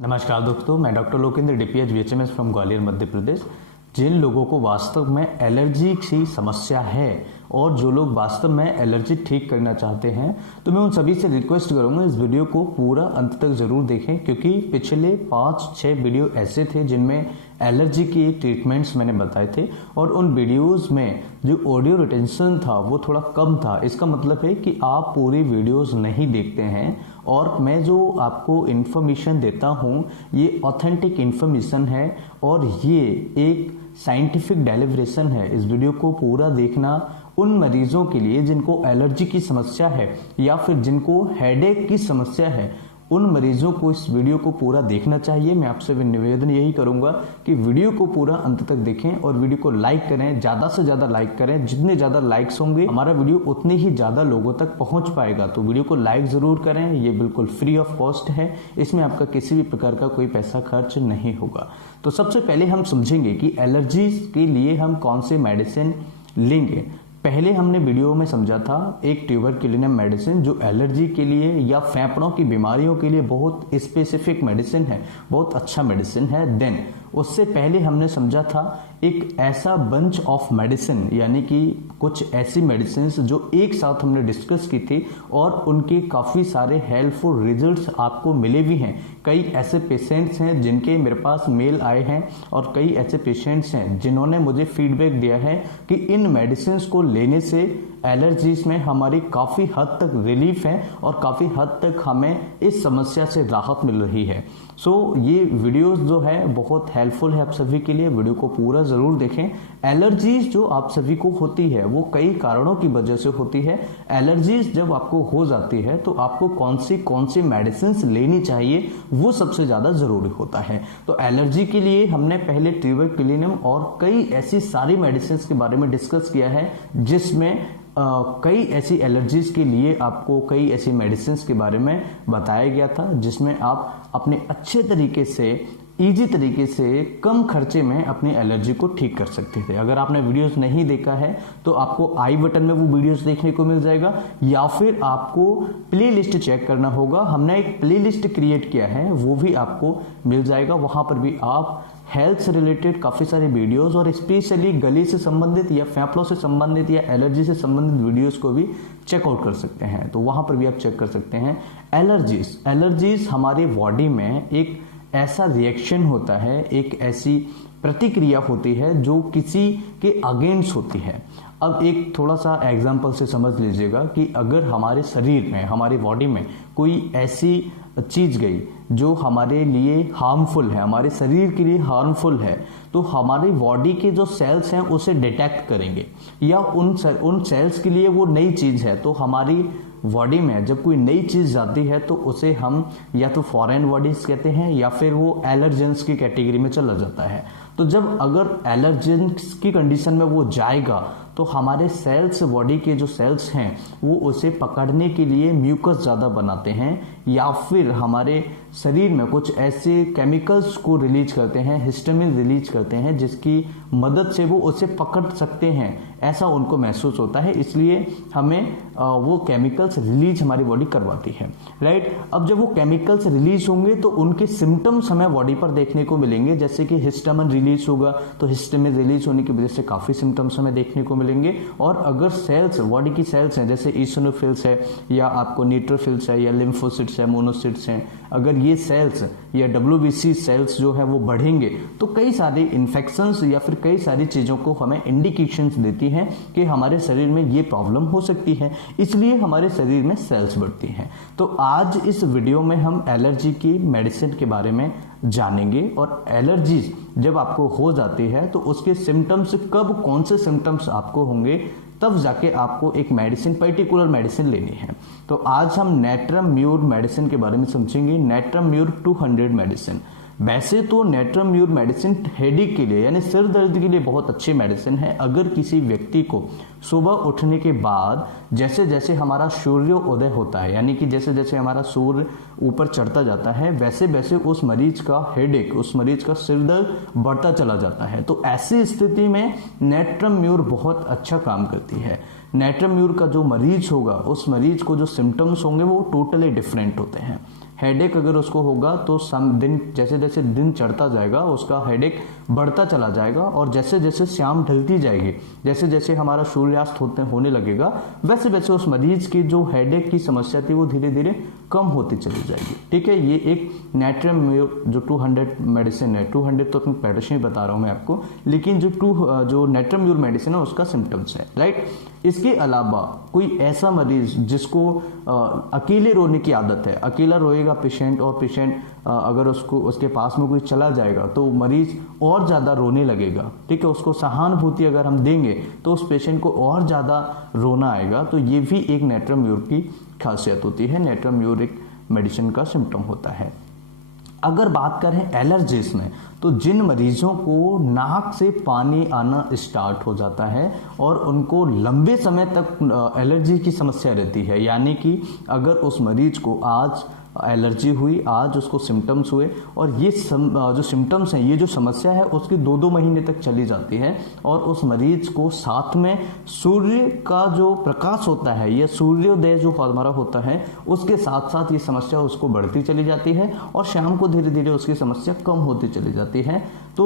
नमस्कार दोस्तों, मैं doctor Lokendra DPH BHMS from Gwalior Madhya Pradesh. जिन लोगों को वास्तव में एलर्जी की समस्या है और जो लोग वास्तव में एलर्जी ठीक करना चाहते हैं, तो मैं उन सभी से रिक्वेस्ट करूंगा इस वीडियो को पूरा अंत तक जरूर देखें, क्योंकि पिछले 5-6 वीडियो ऐसे थे जिनमें एलर्जी की ट्रीटमेंट्स मैंने बताए थे और उन वीडियोस में जो ऑडियो रिटेंशन था वो थोड़ा कम था। इसका मतलब है कि आप पूरी वीडियोस नहीं देखते हैं और मैं जो आपको इन्फॉर्मेशन देता हूँ ये ऑथेंटिक इन्फॉर्मेशन है और ये एक साइंटिफिक डेलिब्रेशन है। इस वीडियो को पूरा देखना उन मरीजों के लिए जिनको एलर्जी की समस्या है या फिर जिनको हेडेक की समस्या है, उन मरीजों को इस वीडियो को पूरा देखना चाहिए। मैं आपसे भी निवेदन यही करूंगा कि वीडियो को पूरा अंत तक देखें और वीडियो को लाइक करें, ज़्यादा से ज़्यादा लाइक करें। जितने ज़्यादा लाइक्स होंगे हमारा वीडियो उतने ही ज़्यादा लोगों तक पहुंच पाएगा। तो वीडियो को लाइक ज़रूर करें, ये बिल्कुल फ्री ऑफ कॉस्ट है, इसमें आपका किसी भी प्रकार का कोई पैसा खर्च नहीं होगा। तो सबसे पहले हम समझेंगे कि एलर्जी के लिए हम कौन से मेडिसिन लेंगे। पहले हमने वीडियो में समझा था एक ट्यूबरक्युलिनम मेडिसिन जो एलर्जी के लिए या फेफड़ों की बीमारियों के लिए बहुत स्पेसिफिक मेडिसिन है, बहुत अच्छा मेडिसिन है। देन उससे पहले हमने समझा था एक ऐसा बंच ऑफ मेडिसिन, यानी कि कुछ ऐसी मेडिसिन जो एक साथ हमने डिस्कस की थी और उनके काफ़ी सारे हेल्पफुल रिजल्ट्स आपको मिले भी हैं। कई ऐसे पेशेंट्स हैं जिनके मेरे पास मेल आए हैं और कई ऐसे पेशेंट्स हैं जिन्होंने मुझे फीडबैक दिया है कि इन मेडिसिन को लेने से एलर्जीज में हमारी काफ़ी हद तक रिलीफ है और काफ़ी हद तक हमें इस समस्या से राहत मिल रही है। सो ये वीडियोस जो है बहुत हेल्पफुल है आप सभी के लिए, वीडियो को पूरा ज़रूर देखें। एलर्जीज जो आप सभी को होती है वो कई कारणों की वजह से होती है। एलर्जीज जब आपको हो जाती है तो आपको कौन सी मेडिसिन लेनी चाहिए वो सबसे ज़्यादा ज़रूरी होता है। तो एलर्जी के लिए हमने पहले ट्यूबरक्युलिनम और कई ऐसी सारी मेडिसिन के बारे में डिस्कस किया है, जिसमें कई ऐसी एलर्जीज के लिए आपको कई ऐसी मेडिसिन के बारे में बताया गया था, जिसमें आप अपने अच्छे तरीके से इजी तरीके से कम खर्चे में अपनी एलर्जी को ठीक कर सकते थे। अगर आपने वीडियोस नहीं देखा है तो आपको आई बटन में वो वीडियोस देखने को मिल जाएगा या फिर आपको प्लेलिस्ट चेक करना होगा। हमने एक प्लेलिस्ट क्रिएट किया है, वो भी आपको मिल जाएगा। वहां पर भी आप हेल्थ से रिलेटेड काफ़ी सारे वीडियोस और स्पेशली गले से संबंधित या फेफड़ों से संबंधित या एलर्जी से संबंधित वीडियोस को भी चेकआउट कर सकते हैं। तो वहां पर भी आप चेक कर सकते हैं। एलर्जीज हमारी बॉडी में एक ऐसा रिएक्शन होता है, एक ऐसी प्रतिक्रिया होती है जो किसी के अगेंस्ट होती है। अब एक थोड़ा सा एग्जाम्पल से समझ लीजिएगा कि अगर हमारे शरीर में, हमारी बॉडी में कोई ऐसी चीज गई जो हमारे लिए हार्मफुल है, हमारे शरीर के लिए हार्मफुल है, तो हमारी बॉडी के जो सेल्स हैं उसे डिटेक्ट करेंगे या उन सेल्स के लिए वो नई चीज है। तो हमारी बॉडी में जब कोई नई चीज जाती है तो उसे हम या तो फॉरेन बॉडीज कहते हैं या फिर वो एलर्जेंस की कैटेगरी में चला जाता है। तो जब अगर एलर्जेंस की कंडीशन में वो जाएगा तो हमारे सेल्स, बॉडी के जो सेल्स हैं वो उसे पकड़ने के लिए म्यूकस ज़्यादा बनाते हैं या फिर हमारे शरीर में कुछ ऐसे केमिकल्स को रिलीज करते हैं, हिस्टामिन रिलीज करते हैं, जिसकी मदद से वो उसे पकड़ सकते हैं, ऐसा उनको महसूस होता है। इसलिए हमें वो केमिकल्स रिलीज हमारी बॉडी करवाती है, राइट। अब जब वो केमिकल्स रिलीज होंगे तो उनके सिम्टम्स हमें बॉडी पर देखने को मिलेंगे, जैसे कि हिस्टामिन रिलीज होगा तो हिस्टामिन रिलीज होने की वजह से काफ़ी सिम्टम्स हमें देखने को मिलेंगे। और अगर सेल्स, बॉडी की सेल्स हैं जैसे ईसोनोफिल्स है या आपको न्यूट्रोफिल्स है या लिम्फोसिट्स है, मोनोसिट्स हैं, अगर ये सेल्स या WBC सेल्स जो है वो बढ़ेंगे तो कई सारे इन्फेक्शंस या फिर कई सारी चीज़ों को हमें इंडिकेशंस देती हैं कि हमारे शरीर में ये प्रॉब्लम हो सकती है, इसलिए हमारे शरीर में सेल्स बढ़ती हैं। तो आज इस वीडियो में हम एलर्जी की मेडिसिन के बारे में जानेंगे और एलर्जीज जब आपको हो जाती है तो उसके सिम्टम्स कब, कौन से सिम्टम्स आपको होंगे, तब जाके आपको एक मेडिसिन, पर्टिकुलर मेडिसिन लेनी है। तो आज हम नेट्रम म्यूर मेडिसिन के बारे में समझेंगे। Natrum mur 200 medicine. वैसे तो नेट्रम म्यूर मेडिसिन हेडेक के लिए यानी सिर दर्द के लिए बहुत अच्छी मेडिसिन है। अगर किसी व्यक्ति को सुबह उठने के बाद जैसे जैसे हमारा सूर्योदय होता है, यानी कि जैसे जैसे हमारा सूर्य ऊपर चढ़ता जाता है, वैसे वैसे उस मरीज का हेडेक, उस मरीज का सिर दर्द बढ़ता चला जाता है। तो ऐसी स्थिति में नेट्रम म्यूर बहुत अच्छा काम करती है। नेट्रम म्यूर का जो मरीज होगा उस मरीज को जो सिम्टम्स होंगे वो टोटली डिफरेंट होते हैं। हेडेक अगर उसको होगा तो दिन जैसे जैसे दिन चढ़ता जाएगा उसका हेडेक बढ़ता चला जाएगा, और जैसे जैसे शाम ढलती जाएगी, जैसे जैसे हमारा सूर्यास्त होने लगेगा, वैसे वैसे उस मरीज की जो हेडेक की समस्या थी वो धीरे धीरे कम होती चली जाएगी। ठीक है, ये एक नेट्रम म्यूर जो 200 मेडिसिन है, 200 तो अपनी पैराशनी बता रहा हूं मैं आपको, लेकिन जो नेट्रम म्यूर मेडिसिन है उसका सिम्टम्स है, राइट। इसके अलावा कोई ऐसा मरीज जिसको अकेले रोने की आदत है, अकेला रोएगा पेशेंट, और पेशेंट अगर उसके पास में कोई चला जाएगा तो मरीज और ज्यादा रोने लगेगा। ठीक है, उसको सहानुभूति अगर हम देंगे तो उस पेशेंट को और ज्यादा रोना आएगा, तो ये भी एक नेट्रम म्यूर की खासियत होती है, नेट्रम म्यूर एक मेडिसिन का सिम्टम होता है। अगर बात करें एलर्जीज में, तो जिन मरीजों को नाक से पानी आना स्टार्ट हो जाता है और उनको लंबे समय तक एलर्जी की समस्या रहती है, यानी कि अगर उस मरीज को आज एलर्जी हुई, आज उसको सिम्टम्स हुए, और ये जो सिम्टम्स हैं, ये जो समस्या है उसकी 2-2 महीने तक चली जाती है, और उस मरीज को साथ में सूर्य का जो प्रकाश होता है या सूर्योदय जो हमारा होता है उसके साथ साथ ये समस्या उसको बढ़ती चली जाती है, और शाम को धीरे धीरे उसकी समस्या कम होती चली जाती है। तो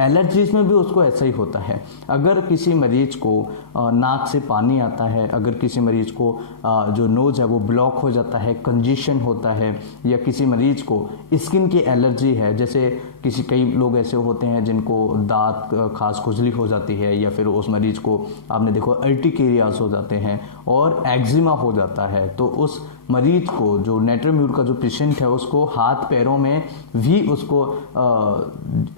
एलर्जीज में भी उसको ऐसा ही होता है। अगर किसी मरीज को नाक से पानी आता है, अगर किसी मरीज को जो नोज है वो ब्लॉक हो जाता है, कंजेशन होता है, या किसी मरीज को स्किन की एलर्जी है, जैसे कई लोग ऐसे होते हैं जिनको दांत खास खुजली हो जाती है, या फिर उस मरीज को आपने देखो अर्टिकेरियाज हो जाते हैं और एक्जिमा हो जाता है, तो उस मरीज को जो नेट्रम म्यूर का जो पेशेंट है उसको हाथ पैरों में भी उसको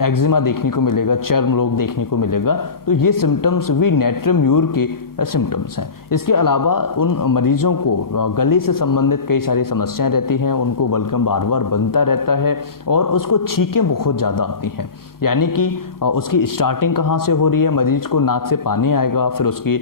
एक्जिमा देखने को मिलेगा, चर्म रोग देखने को मिलेगा। तो ये सिम्टम्स भी नेट्रम म्यूर के सिम्टम्स हैं। इसके अलावा उन मरीजों को गले से संबंधित कई सारी समस्याएं रहती हैं, उनको बलगम बार बार बनता रहता है, और उसको छींकें बहुत ज़्यादा आती हैं। यानी कि उसकी स्टार्टिंग कहाँ से हो रही है, मरीज को नाक से पानी आएगा, फिर उसकी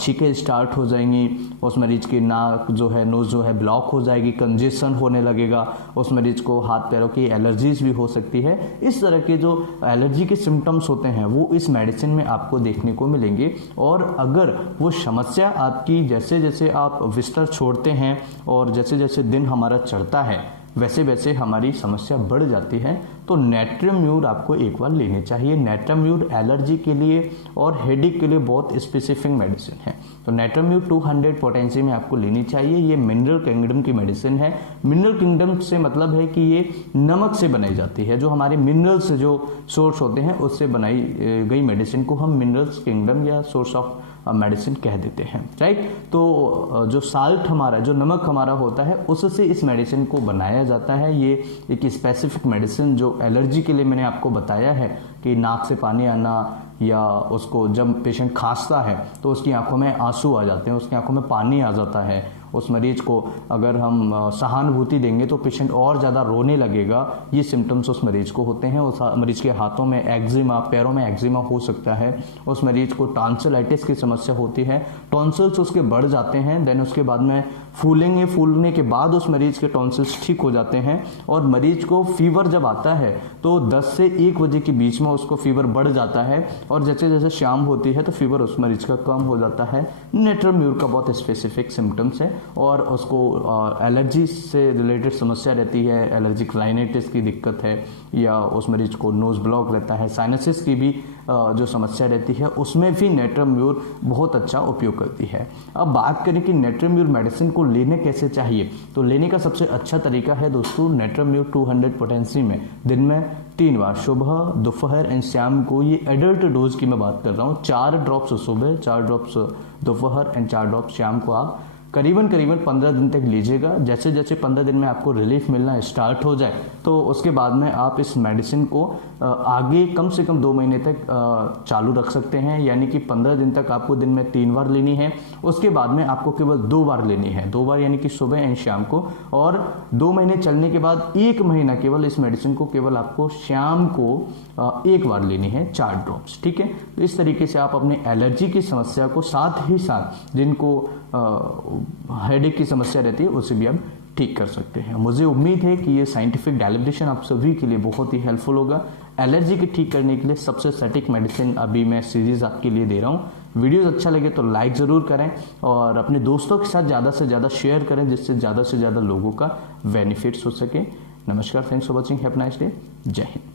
छींकें स्टार्ट हो जाएंगी, उस मरीज की नाक जो है, नोज जो है ब्लॉक हो जाएगी, कंजेशन होने लगेगा, उस मरीज को हाथ पैरों की एलर्जीज भी हो सकती है। इस तरह के जो एलर्जी के सिम्टम्स होते हैं वो इस मेडिसिन में आपको देखने को मिलेंगे। और अगर वो समस्या आपकी जैसे जैसे आप बिस्तर छोड़ते हैं और जैसे जैसे दिन हमारा चढ़ता है वैसे वैसे हमारी समस्या बढ़ जाती है, तो नेट्रम म्यूर आपको एक बार लेनी चाहिए। नेट्रम म्यूर एलर्जी के लिए और हेडेक के लिए बहुत स्पेसिफिक मेडिसिन है, तो नेट्रम म्यूर 200 पोटेंसी में आपको लेनी चाहिए। ये मिनरल किंगडम की मेडिसिन है। मिनरल किंगडम से मतलब है कि ये नमक से बनाई जाती है, जो हमारे मिनरल्स जो सोर्स होते हैं उससे बनाई गई मेडिसिन को हम मिनरल्स किंगडम या सोर्स ऑफ मेडिसिन कह देते हैं, राइट। तो जो साल्ट हमारा, जो नमक हमारा होता है, उससे इस मेडिसिन को बनाया जाता है। ये एक स्पेसिफिक मेडिसिन जो एलर्जी के लिए मैंने आपको बताया है कि नाक से पानी आना, या उसको जब पेशेंट खांसता है तो उसकी आंखों में आंसू आ जाते हैं, उसकी आंखों में पानी आ जाता है। उस मरीज को अगर हम सहानुभूति देंगे तो पेशेंट और ज़्यादा रोने लगेगा। ये सिम्टम्स उस मरीज को होते हैं। उस मरीज के हाथों में एक्जिमा, पैरों में एक्जिमा हो सकता है। उस मरीज को टॉन्सिलाइटिस की समस्या होती है, टॉन्सिल्स उसके बढ़ जाते हैं, देन उसके बाद में फूलेंगे, फूलने के बाद उस मरीज के टॉन्सिल्स ठीक हो जाते हैं। और मरीज को फीवर जब आता है तो 10 से 1 बजे के बीच में उसको फीवर बढ़ जाता है, और जैसे जैसे शाम होती है तो फीवर उस मरीज का कम हो जाता है। नेट्रम म्यूर का बहुत स्पेसिफिक सिम्टम्स है, और उसको एलर्जी से रिलेटेड समस्या रहती है, एलर्जिक राइनाइटिस की दिक्कत है, या उस मरीज को नोज ब्लॉक रहता है, साइनसिस की भी जो समस्या रहती है, उसमें भी नेट्रम म्यूर बहुत अच्छा उपयोग करती है। अब बात करें कि नेट्रम म्यूर मेडिसिन को लेने कैसे चाहिए, तो लेने का सबसे अच्छा तरीका है दोस्तों नेट्रम म्यूर 200 पोटेंसी में दिन में 3 बार, सुबह, दोपहर एंड शाम को। ये एडल्ट डोज की मैं बात कर रहा हूँ। 4 ड्रॉप्स सुबह, 4 ड्रॉप्स दोपहर एंड 4 ड्रॉप्स शाम को आप करीबन 15 दिन तक लीजिएगा। जैसे जैसे 15 दिन में आपको रिलीफ मिलना स्टार्ट हो जाए तो उसके बाद में आप इस मेडिसिन को आगे कम से कम 2 महीने तक चालू रख सकते हैं। यानी कि 15 दिन तक आपको दिन में 3 बार लेनी है, उसके बाद में आपको केवल 2 बार लेनी है, 2 बार यानी कि सुबह एंड शाम को। और 2 महीने चलने के बाद 1 महीना केवल इस मेडिसिन को केवल आपको शाम को 1 बार लेनी है, 4 ड्रॉप्स, ठीक है। तो इस तरीके से आप अपने एलर्जी की समस्या को साथ ही साथ जिनको हेडेक की समस्या रहती है उसे भी आप ठीक कर सकते हैं। मुझे उम्मीद है कि ये साइंटिफिक डेलिब्रेशन आप सभी के लिए बहुत ही हेल्पफुल होगा। एलर्जी के ठीक करने के लिए सबसे सटीक मेडिसिन अभी मैं सीरीज आपके लिए दे रहा हूँ, वीडियोस अच्छा लगे तो लाइक ज़रूर करें और अपने दोस्तों के साथ ज़्यादा से ज़्यादा शेयर करें, जिससे ज़्यादा से ज़्यादा लोगों का बेनिफिट्स हो सके। नमस्कार, thanks for watching, have nice day, जय हिंद।